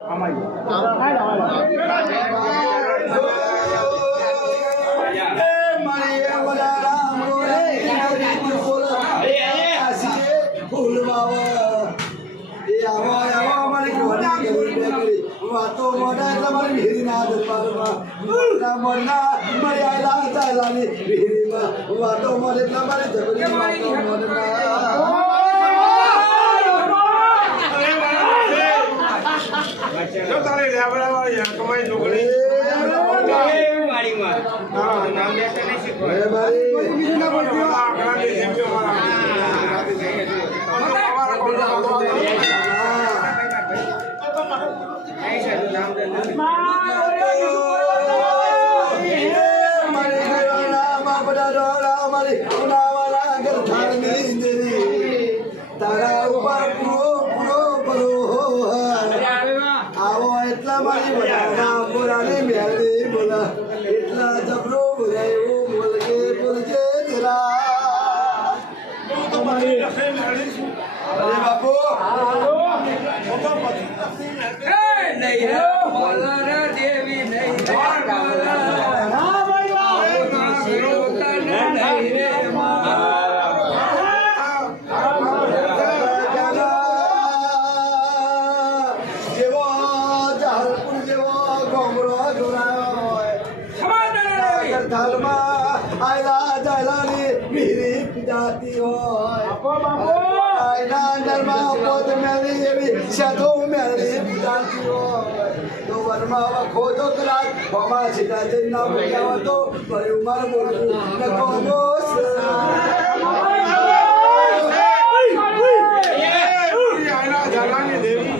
વાતો મોડા એટલે મારી વિહિરી ના દરબારમાં મોડા મારી આયલા ચાલાની વિહિરીમાં વાતો મોડે એટલે મારી જબરી વાતો મોડના જો તારે લેબડા વાળી કમાઈ છોકરી વાડીમાં નામ લેતા નહીં શીખવા એ ભાઈ બીજું ના બોલજો આકડા દે જેમ કે તારા ઉપર પૂરો આવો એટલા મારી બધા પુરાની મેળી બોલા એટલા જબરો બોલાયો બોલજે જરા તમારી અરે બાપુ નહીં રે બોલા દેવી નહીં આયલા જાલાની વિહિરી જાતી હોય આયલા અંદરમાં પોત મેળી એવી શેઠો મેળી જાતી હોય તો વનમાં ખોજો કરાય ભમા સીધા જઈને ના બોલાવો તો ભર્યું માર બોલવું ને કોમો આયલા જાલાની દેવી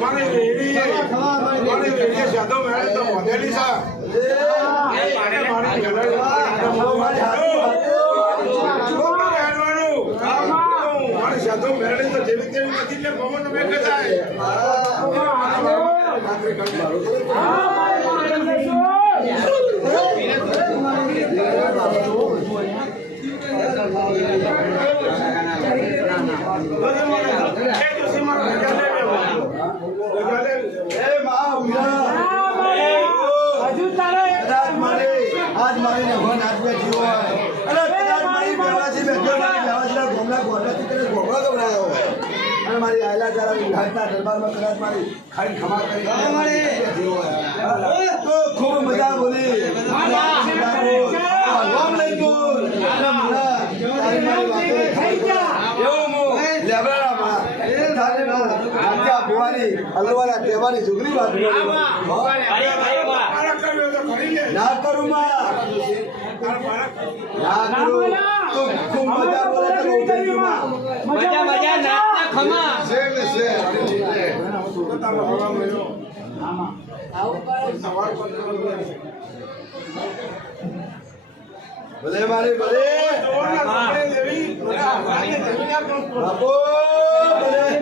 મારી વેડી શાદો મેળે તો મોદેલી છે સાધુ મેળે તો જેવી તેવી નથી એટલે પવન મેઘ જાય આજ મારી ભગવાન આજ બેઠી હોય અને કદાચ મારી બેવાસી બેઠો મારી બેવાસીના ગોમડા ગોડાથી કરે ગોમડા ગવડાયો હોય અને મારી આયલા જારા વિઘાટના દરબારમાં કદાચ મારી ખાઈ ખમા કરી બેઠી હોય તો ખૂબ મજા બોલી વામ લઈ બોલ તારી મારી વાતો એવું મો લેબરામાં તારે આજા ભવાની હલવાના કહેવાની જુગરી વાત ના કરું માં ના કરું તો ખૂબ મજા બોલે તો મજા મજા નાચના ખમા ભલે મારી ભલે બાપુ ભલે